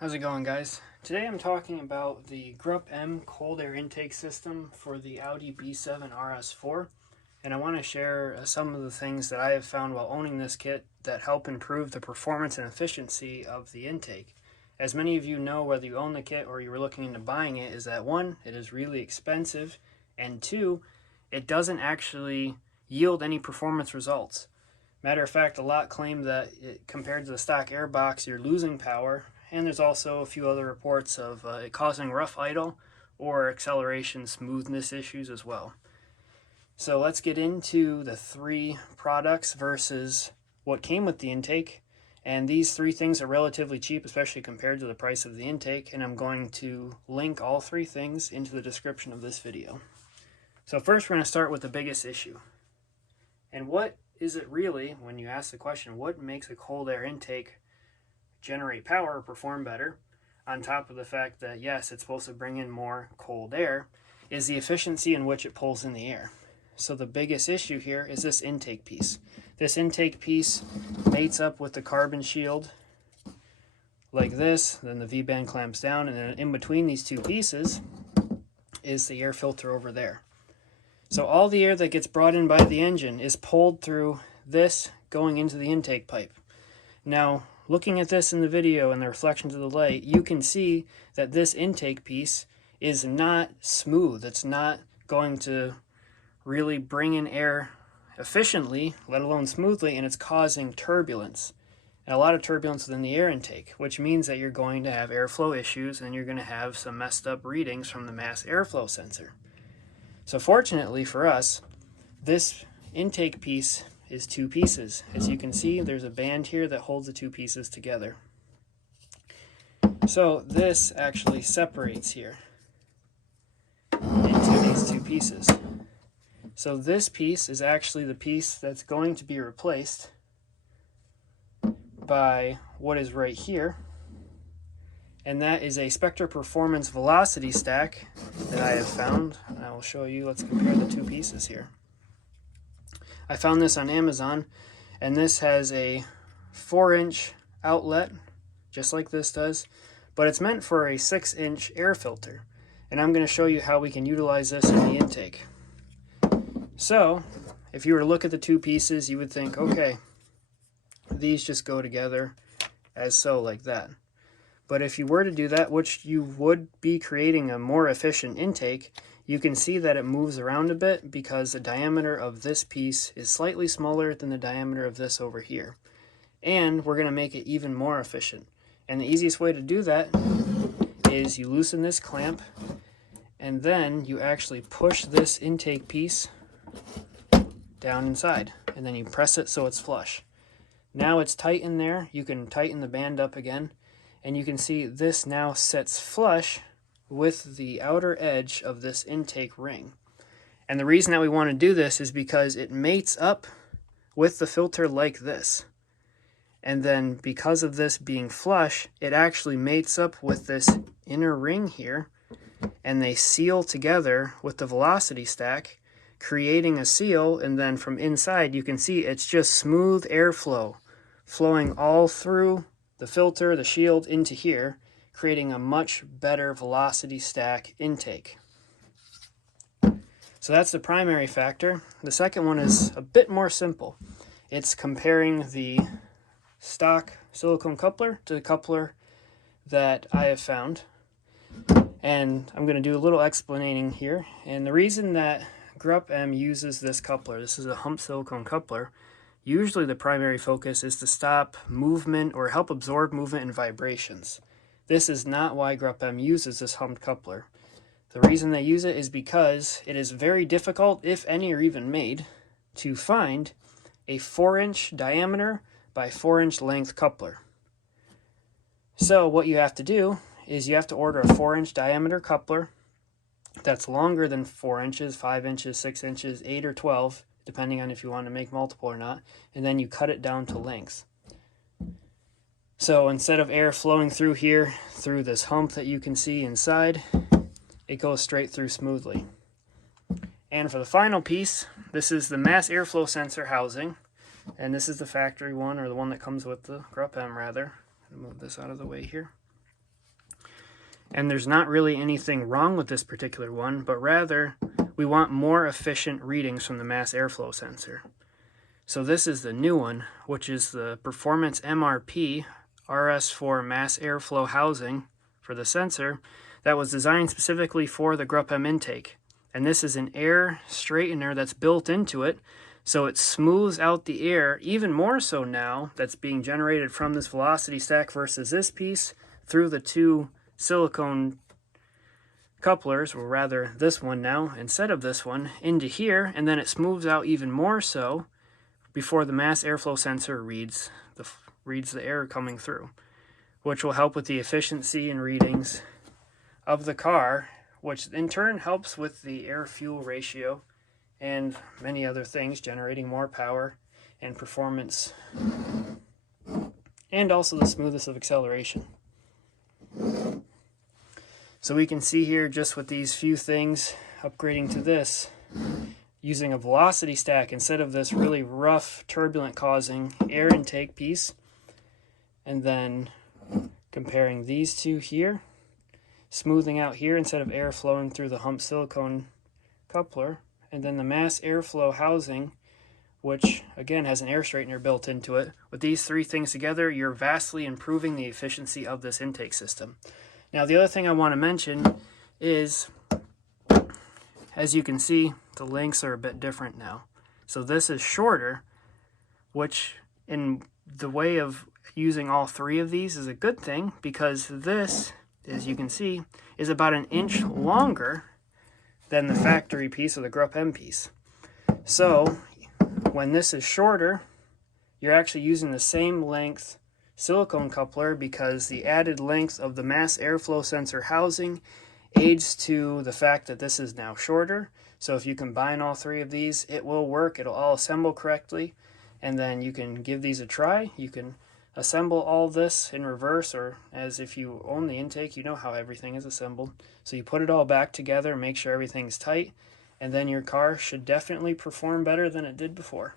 How's it going, guys? Today I'm talking about the Gruppe cold air intake system for the Audi B7 RS4, and I want to share some of the things that I have found while owning this kit that help improve the performance and efficiency of the intake. As many of you know, whether you own the kit or you were looking into buying it, is that one, it is really expensive, and two, it doesn't actually yield any performance results. Matter of fact, a lot claim that compared to the stock air box, you're losing power, and there's also a few other reports of it causing rough idle or acceleration smoothness issues as well. So let's get into the three products versus what came with the intake. And these three things are relatively cheap, especially compared to the price of the intake, and I'm going to link all three things into the description of this video. So first we're going to start with the biggest issue. And what is it really, when you ask the question, what makes a cold air intake generate power or perform better, on top of the fact that yes, it's supposed to bring in more cold air, is the efficiency in which it pulls in the air. So the biggest issue here is this intake piece. This intake piece mates up with the carbon shield like this, then the V-band clamps down, and then in between these two pieces is the air filter over there. So all the air that gets brought in by the engine is pulled through this going into the intake pipe. Now, looking at this in the video and the reflections of the light, you can see that this intake piece is not smooth. It's not going to really bring in air efficiently, let alone smoothly, and it's causing turbulence. And a lot of turbulence within the air intake, which means that you're going to have airflow issues and you're going to have some messed up readings from the mass airflow sensor. So fortunately for us, this intake piece is two pieces. As you can see, there's a band here that holds the two pieces together. So this actually separates here into these two pieces. So this piece is actually the piece that's going to be replaced by what is right here, and that is a Spectre Performance Velocity Stack that I have found, and I will show you. Let's compare the two pieces here. I found this on Amazon, and this has a 4-inch outlet, just like this does, but it's meant for a 6-inch air filter, and I'm going to show you how we can utilize this in the intake. So, if you were to look at the two pieces, you would think, okay, these just go together as so, like that. But if you were to do that, which you would be creating a more efficient intake, you can see that it moves around a bit because the diameter of this piece is slightly smaller than the diameter of this over here. And we're going to make it even more efficient. And the easiest way to do that is you loosen this clamp, and then you actually push this intake piece down inside, and then you press it so it's flush. Now it's tight in there. You can tighten the band up again, and you can see this now sits flush with the outer edge of this intake ring. And the reason that we want to do this is because it mates up with the filter like this. And then because of this being flush, it actually mates up with this inner ring here, and they seal together with the velocity stack, creating a seal. And then from inside you can see it's just smooth airflow flowing all through the filter, the shield, into here, creating a much better velocity stack intake. So that's the primary factor. The second one is a bit more simple. It's comparing the stock silicone coupler to the coupler that I have found. And I'm going to do a little explaining here. And the reason that Gruppe uses this coupler, this is a hump silicone coupler, usually the primary focus is to stop movement or help absorb movement and vibrations. This is not why Gruppe uses this humped coupler. The reason they use it is because it is very difficult, if any are even made, to find a 4-inch diameter by 4-inch length coupler. So what you have to do is you have to order a 4-inch diameter coupler that's longer than 4 inches, 5 inches, 6 inches, 8 or 12, depending on if you want to make multiple or not, and then you cut it down to length. So instead of air flowing through here, through this hump that you can see inside, it goes straight through smoothly. And for the final piece, this is the mass airflow sensor housing, and this is the factory one, or the one that comes with the Gruppe rather. I'm going to move this out of the way here. And there's not really anything wrong with this particular one, but rather we want more efficient readings from the mass airflow sensor. So this is the new one, which is the Performance MRP RS4 mass airflow housing for the sensor that was designed specifically for the Gruppe intake. And this is an air straightener that's built into it, so it smooths out the air even more so now that's being generated from this velocity stack versus this piece through the two silicone couplers, or rather this one now instead of this one, into here, and then it smooths out even more so before the mass airflow sensor reads the air coming through, which will help with the efficiency and readings of the car, which in turn helps with the air-fuel ratio and many other things, generating more power and performance, and also the smoothness of acceleration. So we can see here, just with these few things, upgrading to this, using a velocity stack instead of this really rough, turbulent causing air intake piece, and then comparing these two here, smoothing out here instead of air flowing through the hump silicone coupler, and then the mass airflow housing, which again has an air straightener built into it. With these three things together, you're vastly improving the efficiency of this intake system. Now the other thing I want to mention is, as you can see, the lengths are a bit different now. So this is shorter, which in the way of using all three of these is a good thing, because this, as you can see, is about an inch longer than the factory piece or the Gruppe piece. So when this is shorter, you're actually using the same length silicone coupler, because the added length of the mass airflow sensor housing aids to the fact that this is now shorter. So if you combine all three of these, it will work. It'll all assemble correctly, and then you can give these a try. You can assemble all this in reverse, or as if you own the intake, you know how everything is assembled. So you put it all back together, make sure everything's tight, and then your car should definitely perform better than it did before.